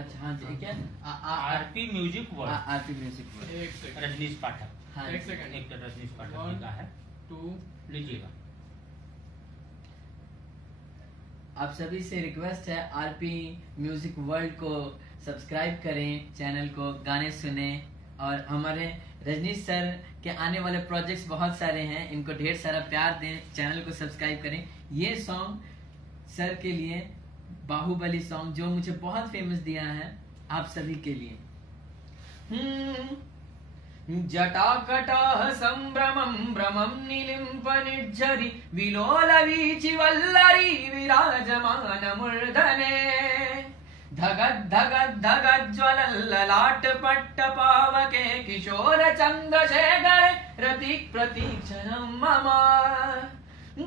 अच्छा हाँ जी क्या RP music world. RP music world. एक सेकंड, रजनीश पाठक। हाँ एक जी। सेकंड, एक तो रजनीश पाठक One, जी का है, 2 लीजिएगा। आप सभी से रिक्वेस्ट है आरपी म्यूजिक वर्ल्ड को सब्सक्राइब करें, चैनल को, गाने सुने और हमारे रजनीश सर के आने वाले प्रोजेक्ट्स बहुत सारे हैं, इनको ढेर सारा प्यार दें, चैनल को सब्सक्राइब करें। ये सॉन्ग सर के लिए बाहुबली सॉन्ग जो मुझे बहुत फेमस दिया है, आप सभी के लिए। जटाकटाः सम्भ्रमं भ्रमं निलिम्प निर्झरि विलोलवीचि वल्लरी विराजमानमूर्धने धगद्धगद्धगज्ज्वलल्ललाट पट्टपावके किशोर चन्द्रशेखर रतिक प्रतीक्षणं मम।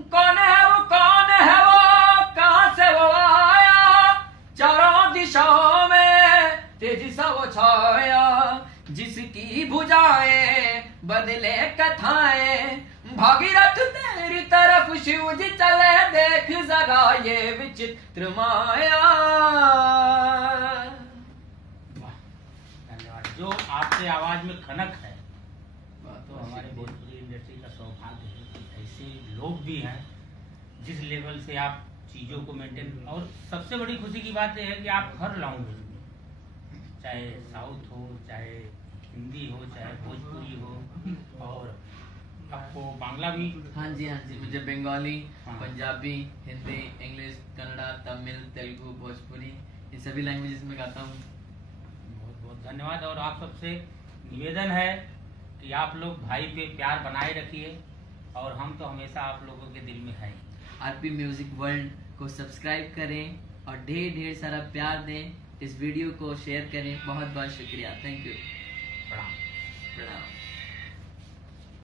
कौन है वो कहाँ से वो आया, चारों दिशाओं में तेजी सा वो छाया, जिसकी भुजाएं बदले कथाएं, भागीरथ तेरी तरफ शिव जी चले, देख जरा ये विचित्र माया। वाह, धन्यवाद। जो आपके आवाज में खनक है, तो हमारे भोजपुरी इंडस्ट्री का सौभाग्य है कि ऐसे लोग भी हैं जिस लेवल से आप चीज़ों को मेंटेन। और सबसे बड़ी खुशी की बात यह है कि आप हर लैंग्वेज में, चाहे साउथ हो, चाहे हिंदी हो, चाहे भोजपुरी हो, और आपको बांग्ला भी। हाँ जी मुझे बंगाली, हाँ। पंजाबी, हिंदी, इंग्लिश, कन्नड़ा, तमिल, तेलुगु, भोजपुरी, इन सभी लैंग्वेजेस में गाता हूँ। बहुत बहुत धन्यवाद। और आप सबसे निवेदन है कि आप लोग भाई पे प्यार बनाए रखिए, और हम तो हमेशा आप लोगों के दिल में हैं। आरपी म्यूजिक वर्ल्ड को सब्सक्राइब करें और ढेर सारा प्यार दें, इस वीडियो को शेयर करें। बहुत बहुत शुक्रिया, थैंक यू। प्रणाम।